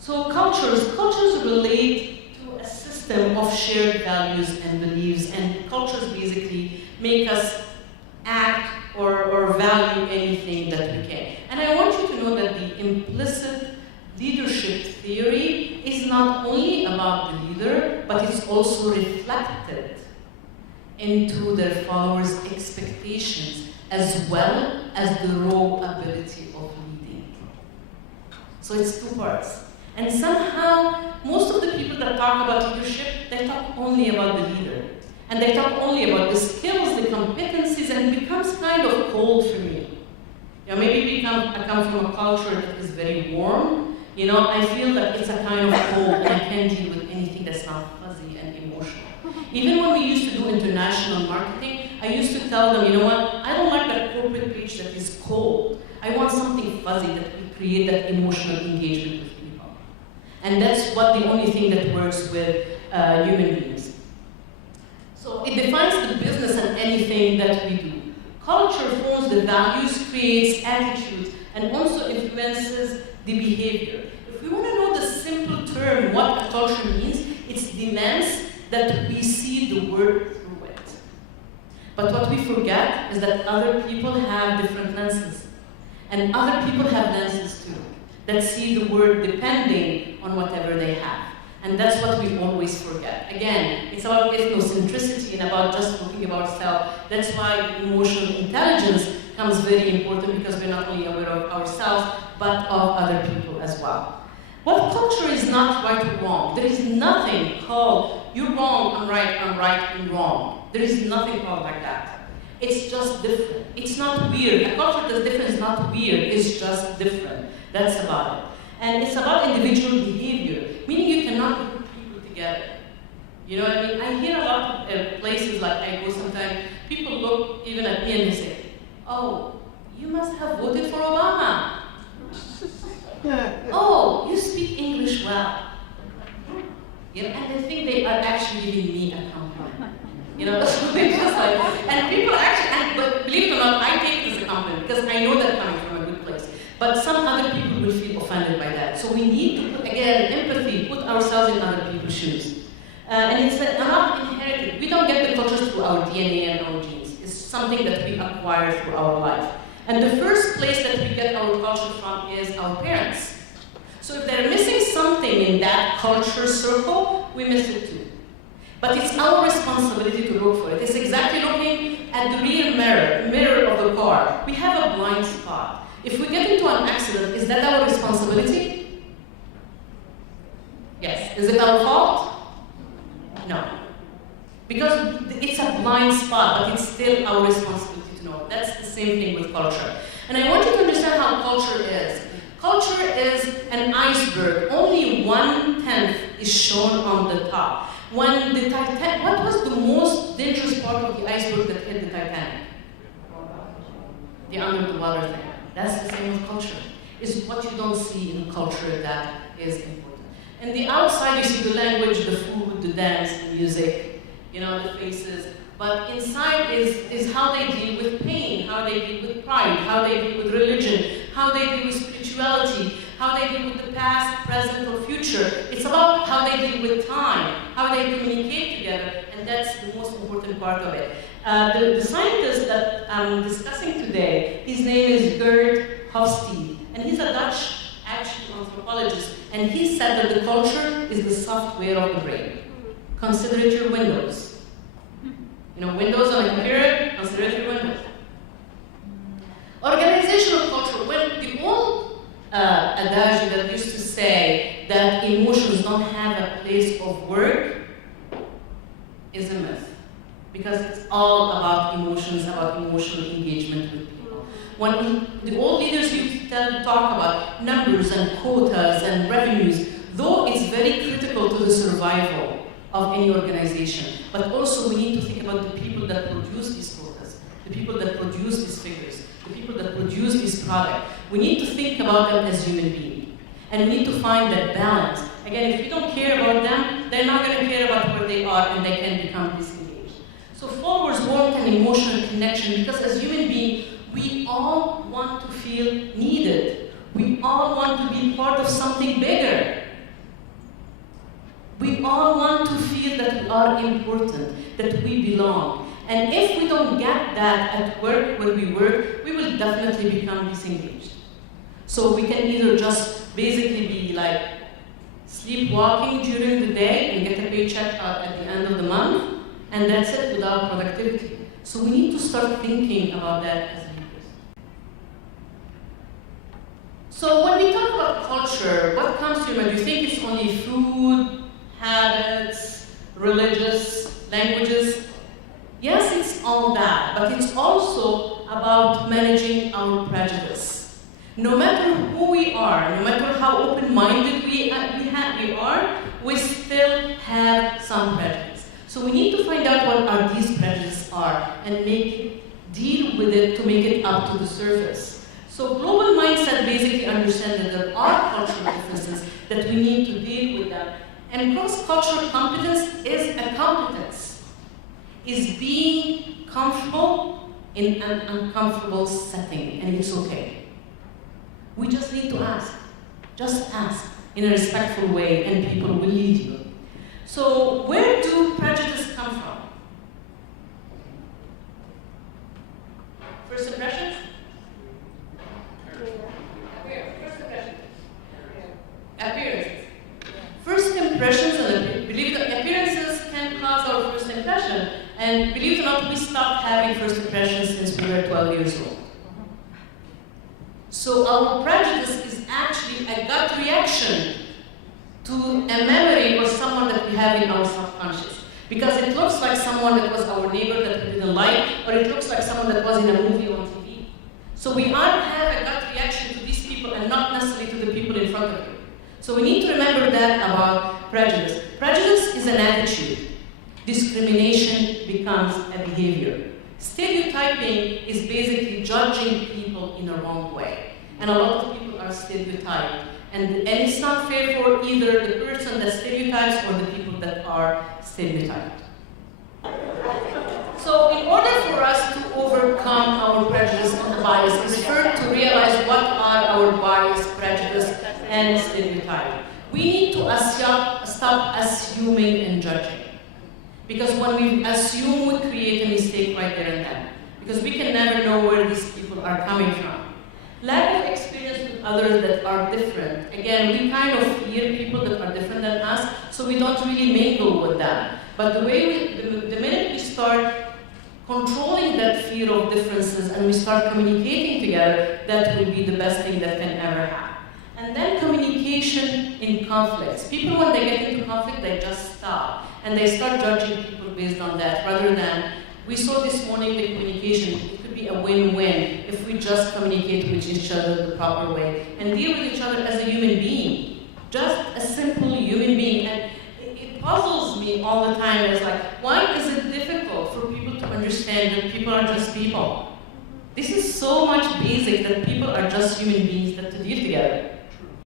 So cultures relate to a system of shared values and beliefs, and cultures basically make us act or value anything that we can. And I want you to know that the implicit leadership theory is not only about the leader, but it's also reflected into their followers' expectations as well as the raw ability of leading. So it's two parts. And somehow, most of the people that talk about leadership, they talk only about the leader. And they talk only about the skills, the competencies, and it becomes kind of cold for me. You know, maybe I come from a culture that is very warm. You know, I feel that it's a kind of cold, and I can't deal with anything that's not fuzzy and emotional. Even when we used to do international marketing, I used to tell them, you know what, I don't like that corporate page that is cold. I want something fuzzy that will create that emotional engagement with people. And that's the only thing that works with human beings. So it defines the business and anything that we do. Culture forms the values, creates attitudes, and also influences the behavior. If we want to know the simple term, what a culture means, it's the lens that we see the world through it. But what we forget is that other people have different lenses. And other people have lenses too, that see the world depending on whatever they have. And that's what we always forget. Again, it's about ethnocentricity and about just looking about ourselves. That's why emotional intelligence becomes very important, because we're not only aware of ourselves, but of other people as well. What culture is not right or wrong? There is nothing called, you're wrong, I'm right, I'm wrong. There is nothing called like that. It's just different. It's not weird. A culture that's different is not weird, it's just different. That's about it. And it's about individual behavior, meaning you cannot put people together. You know what I mean? I hear a lot of places like I go sometimes, people look even at me and they say, oh, you must have voted for Obama. Oh, you speak English well. You know, and they think they are actually giving me a compliment. You know, so they just like, and people actually, but believe it or not, I take it as a compliment because I know they're coming from a good place. But some other people will feel offended by that. So we need to, put, again, empathy, put ourselves in other people's shoes. And it's not inherited. We don't get the culture through our DNA and our genes. It's something that we acquire through our life. And the first place that we get our culture from is our parents. So if they're missing something in that culture circle, we miss it too. But it's our responsibility to look for it. It's exactly looking at the rear mirror of the car. We have a blind spot. If we get into an accident, is that our responsibility? Yes. Is it our fault? No. Because it's a blind spot, but it's still our responsibility to know. That's the same thing with culture. And I want you to understand how culture is. Culture is an iceberg. Only 1/10 is shown on the top. When the Titanic, what was the most dangerous part of the iceberg that hit the Titanic? The under the water thing. That's the same with culture. It's what you don't see in culture that is important. And the outside, you see the language, the food, the dance, the music, you know, the faces. But inside is how they deal with pain, how they deal with pride, how they deal with religion, how they deal with spirituality, how they deal with the past, present, or future. It's about how they deal with time, how they communicate together, and that's the most important part of it. The scientist that I'm discussing today, his name is Gert Hofstede, and he's a Dutch anthropologist, and he said that the culture is the software of the brain. Consider it your Windows. You know, Windows on a computer, consider it your Windows. Organizational culture, when the old adage that used to say that emotions don't have a place of work is a myth. Because it's all about emotions, about emotional engagement with people. When the old leaders used to talk about numbers and quotas and revenues, though it's very critical to the survival of any organization, but also we need to think about the people that produce these quotas, the people that produce these figures, the people that produce this product. We need to think about them as human beings. And we need to find that balance. Again, if we don't care about them, they're not going to care about where they are and they can become disengaged. So followers want an emotional connection because as human beings, we all want to feel needed. We all want to be part of something bigger. We all want to feel that we are important, that we belong. And if we don't get that at work, where we work, we will definitely become disengaged. So we can either just basically be like sleepwalking during the day and get a paycheck at the end of the month, and that's it without productivity. So we need to start thinking about that as leaders. So when we talk about culture, what comes to your mind? Do you think it's only food, habits, religious, languages? Yes, it's all that, but it's also about managing our prejudice. No matter who we are, no matter how open-minded we are, we still have some prejudice. So we need to find out what are these prejudices are and deal with it to make it up to the surface. So global mindset basically understands that there are cultural differences, that we need to deal with them. And cross-cultural competence is a competence, is being comfortable in an uncomfortable setting, and it's okay. We just need to ask. Just ask in a respectful way, and people will lead you. So where do prejudice come from? First impressions? First impressions. Appearances. First impressions, and believe it or not, appearances can cause our first impression. And believe it or not, we stopped having first impressions since we were 12 years old. So our prejudice is actually a gut reaction to a memory or someone that we have in our subconscious. Because it looks like someone that was our neighbor that we didn't like, or it looks like someone that was in a movie on TV. So we have a gut reaction to these people and not necessarily to the people in front of you. So we need to remember that about prejudice. Prejudice is an attitude. Discrimination becomes a behavior. Stereotyping is basically judging people in the wrong way. And a lot of people are stereotyped. And it's not fair for either the person that stereotypes or the people that are stereotyped. So in order for us to overcome our prejudice and bias, it's first to realize what are our bias, prejudice, and stereotype. We need to stop assuming and judging. Because when we assume, we create a mistake right there and then. Because we can never know where these people are coming from. Lack of experience with others that are different. Again, we kind of fear people that are different than us, so we don't really mingle with them. But the minute we start controlling that fear of differences and we start communicating together, that will be the best thing that can ever happen. And then communication in conflicts. People, when they get into conflict, they just stop. And they start judging people based on that, rather than, we saw this morning the communication, it could be a win-win if we just communicate with each other the proper way and deal with each other as a human being. Just a simple human being. And it puzzles me all the time. It's like, why is it difficult for people to understand that people are just people? This is so much basic, that people are just human beings that to deal together.